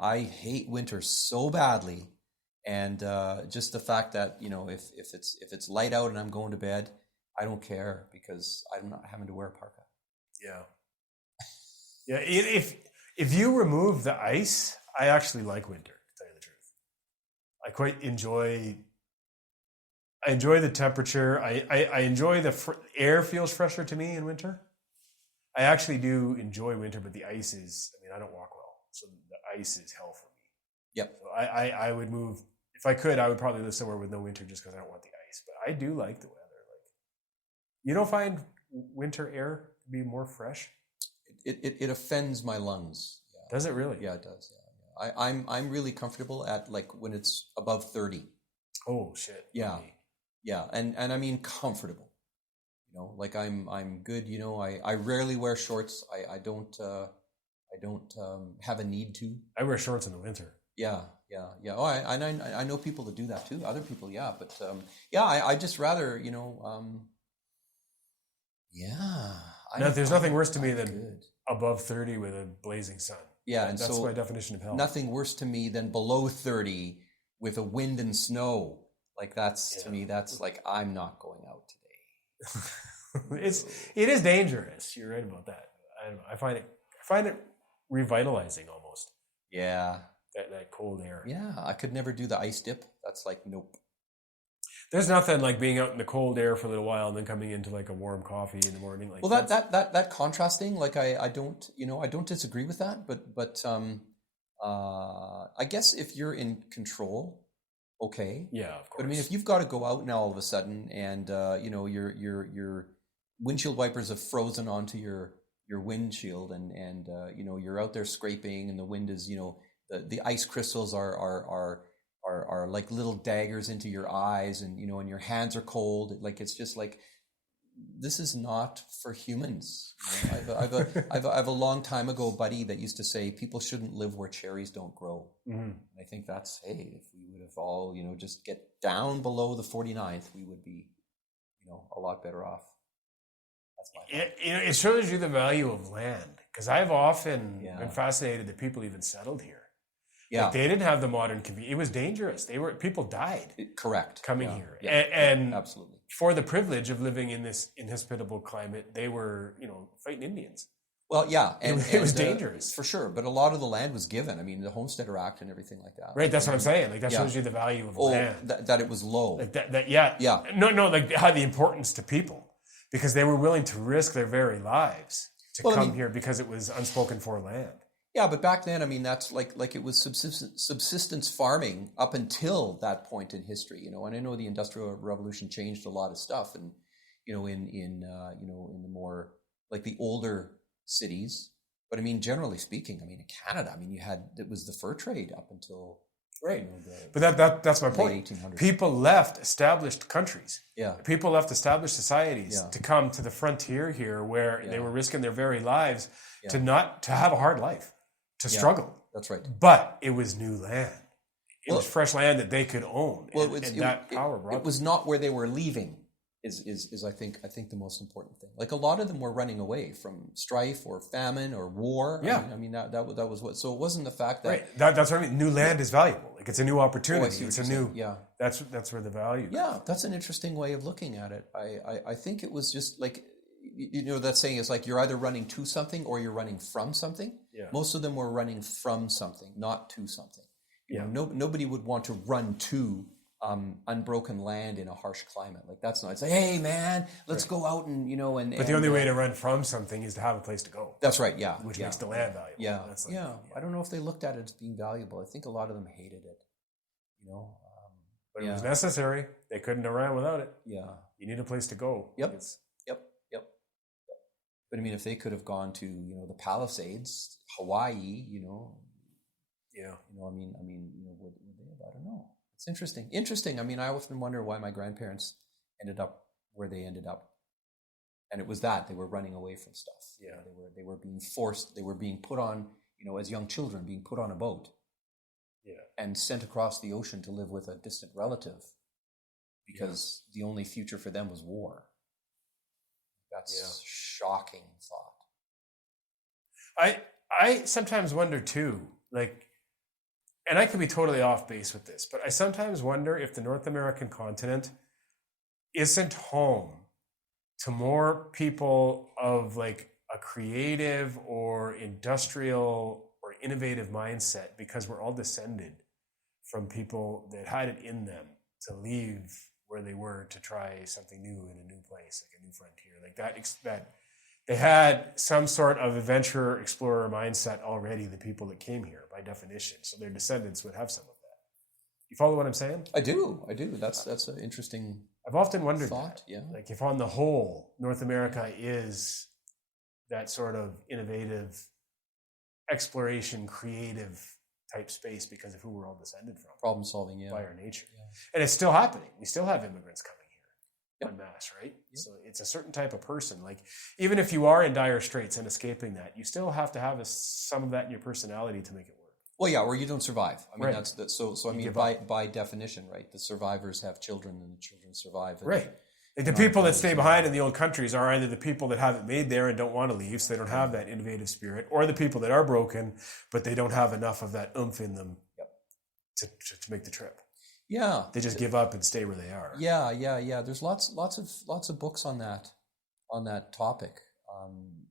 I hate winter so badly. And just the fact that, if it's light out and I'm going to bed, I don't care because I'm not having to wear a parka. Yeah. Yeah. If you remove the ice, I actually like winter, to tell you the truth. I quite enjoy the temperature. I enjoy air feels fresher to me in winter. I actually do enjoy winter, but the ice is, I don't walk well. So the ice is hell for me. Yep. So I would move, if I could, I would probably live somewhere with no winter just because I don't want the ice. But I do like the weather. You don't find winter air to be more fresh? It offends my lungs. Yeah. Does it really? Yeah, it does. Yeah. I'm really comfortable at when it's above 30. Oh shit. Yeah. Okay. Yeah. And I mean comfortable. I'm good. I rarely wear shorts. I don't have a need to. I wear shorts in the winter. Yeah. Oh, I know people that do that too. Other people, yeah. But I just rather, Now, there's nothing worse to me than above 30 with a blazing sun. Yeah, and that's so my definition of hell. Nothing worse to me than below 30 with a wind and snow. To me, that's like I'm not going out today. It is dangerous. You're right about that. I don't know. I find it revitalizing almost. Yeah. That cold air. Yeah, I could never do the ice dip. That's like nope. There's nothing like being out in the cold air for a little while and then coming into like a warm coffee in the morning. Well, that contrasting, I don't disagree with that, but I guess if you're in control, okay. Yeah, of course. But if you've got to go out now all of a sudden and your windshield wipers have frozen onto your windshield and you're out there scraping and the wind is the ice crystals are like little daggers into your eyes and and your hands are cold. It's just like this is not for humans. I've a long time ago buddy that used to say people shouldn't live where cherries don't grow. Mm-hmm. I think that's if we would have all just get down below the 49th, we would be a lot better off. That's my thought. It shows you the value of land because I've often been fascinated that people even settled here. Yeah, they didn't have the modern convenience. It was dangerous. People died. Correct. Coming here, and absolutely for the privilege of living in this inhospitable climate, they were fighting Indians. Well, yeah, and it was dangerous for sure. But a lot of the land was given. The Homesteader Act and everything like that. Right. That's what I'm saying. That shows you the value of land. That it was low. Like that. Yeah. No. Like it had the importance to people because they were willing to risk their very lives to come here because it was unspoken for land. Yeah, but back then, that's like it was subsistence farming up until that point in history, And I know the Industrial Revolution changed a lot of stuff, and in the more like the older cities. But generally speaking, in Canada, it was the fur trade up until right. But that's my point. 1800s. People left established countries. Yeah. People left established societies to come to the frontier here, where they were risking their very lives to have a hard life. To struggle That's right. But it was new land. It Well, was fresh land that they could own. Well, and that power brought it was not where they were leaving. Is I think the most important thing. Like a lot of them were running away from strife or famine or war. Yeah. I mean that was what. So it wasn't the fact that right. That's what I mean. New land is valuable. Like it's a new opportunity. Oh, it's a new. saying. Yeah. That's where the value. Yeah, that's an interesting way of looking at it. I think it was just like, you know, that saying is like you're either running to something or you're running from something. Yeah. Most of them were running from something, not to something. You Yeah. know, nobody would want to run to unbroken land in a harsh climate. Like that's not. It's like, hey man, let's go out and, you know, and. But the only way to run from something is to have a place to go. That's right. Yeah. Which makes the land valuable. Yeah. That's like, yeah. I don't know if they looked at it as being valuable. I think a lot of them hated it. You know. But it was necessary. They couldn't have ran without it. Yeah. You need a place to go. Yep. But I mean, if they could have gone to, you know, the Palisades, Hawaii, you know. Yeah. You know, I mean, you know, would they have? I don't know. It's interesting. Interesting. I mean, I often wonder why my grandparents ended up where they ended up. And it was that they were running away from stuff. Yeah. You know, they were being forced. They were being put on, you know, as young children, being put on a boat. Yeah. And sent across the ocean to live with a distant relative because the only future for them was war. That's shocking thought. I sometimes wonder too, like, and I could be totally off base with this, but I sometimes wonder if the North American continent isn't home to more people of like a creative or industrial or innovative mindset, because we're all descended from people that had it in them to leave where they were to try something new in a new place, like a new frontier, like that they had some sort of adventurer, explorer mindset already, the people that came here by definition. So their descendants would have some of that. You follow what I'm saying? I do. That's an interesting I've often wondered thought. that. Yeah. Like if on the whole, North America is that sort of innovative exploration, creative type space because of who we're all descended from. Problem solving, by our nature. Yeah. And it's still happening. We still have immigrants coming here en masse, right? Yep. So it's a certain type of person. Like even if you are in dire straits and escaping that, you still have to have some of that in your personality to make it work. Well, yeah, or you don't survive. I mean, Right. so I mean, by definition, right? The survivors have children, and the children survive. And, Right. Like the people that stay behind in the old countries are either the people that have it made there and don't want to leave, so they don't have that innovative spirit, or the people that are broken, but they don't have enough of that oomph in them to make the trip. Yeah. They just give up and stay where they are. Yeah. There's lots of books on that topic,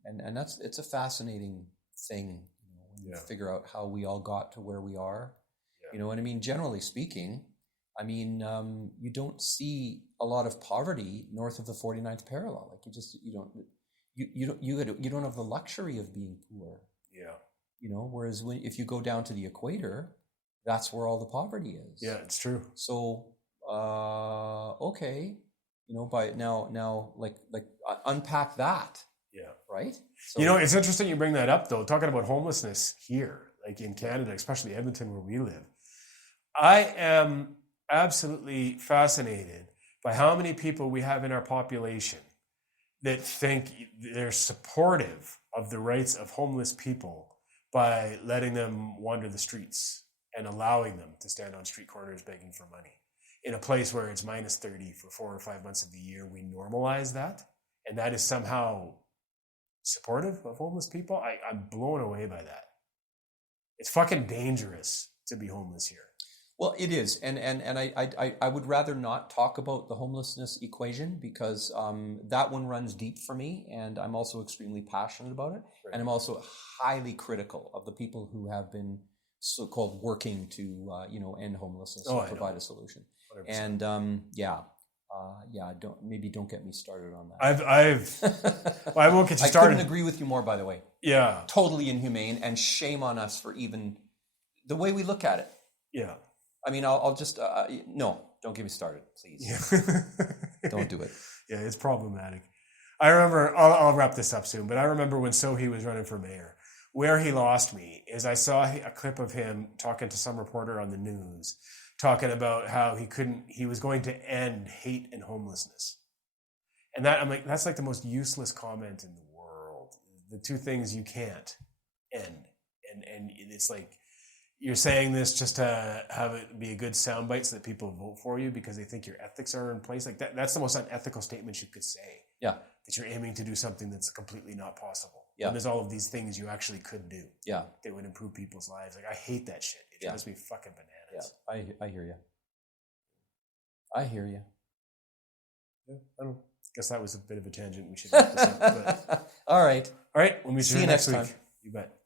and it's a fascinating thing. You know, when you figure out how we all got to where we are. Yeah. You know, and I mean, generally speaking, I mean, you don't see a lot of poverty north of the 49th parallel. Like you don't have the luxury of being poor. Yeah. You know, whereas if you go down to the equator, that's where all the poverty is. Yeah, it's true. So, okay, you know, by now, like unpack that. Yeah. Right. So, you know, it's interesting you bring that up though. Talking about homelessness here, like in Canada, especially Edmonton, where we live, I am absolutely fascinated by how many people we have in our population that think they're supportive of the rights of homeless people by letting them wander the streets and allowing them to stand on street corners begging for money. In a place where it's minus 30 for 4 or 5 months of the year, we normalize that. And that is somehow supportive of homeless people. I'm blown away by that. It's fucking dangerous to be homeless here. Well, it is, and I would rather not talk about the homelessness equation because that one runs deep for me, and I'm also extremely passionate about it, right. And I'm also highly critical of the people who have been so-called working to end homelessness and provide a solution. 100%. And don't get me started on that. I won't get you started. I couldn't agree with you more, by the way. Yeah, totally inhumane, and shame on us for even the way we look at it. Yeah. I mean, I'll just, no, don't get me started, please. Yeah. Don't do it. Yeah, it's problematic. I remember, I'll wrap this up soon, but I remember when Sohi was running for mayor, where he lost me is I saw a clip of him talking to some reporter on the news, talking about how he was going to end hate and homelessness. And that, I'm like, that's like the most useless comment in the world. The two things you can't end. And it's like, you're saying this just to have it be a good soundbite so that people vote for you because they think your ethics are in place. Like that's the most unethical statement you could say. Yeah. That you're aiming to do something that's completely not possible. Yeah. And there's all of these things you actually could do. Yeah. That would improve people's lives. Like I hate that shit. It drives me fucking bananas. Yeah. I hear you. I hear you. Yeah, I don't guess that was a bit of a tangent. We should wrap this up. But... All right. All right. We'll meet See you you next next week. time. You bet.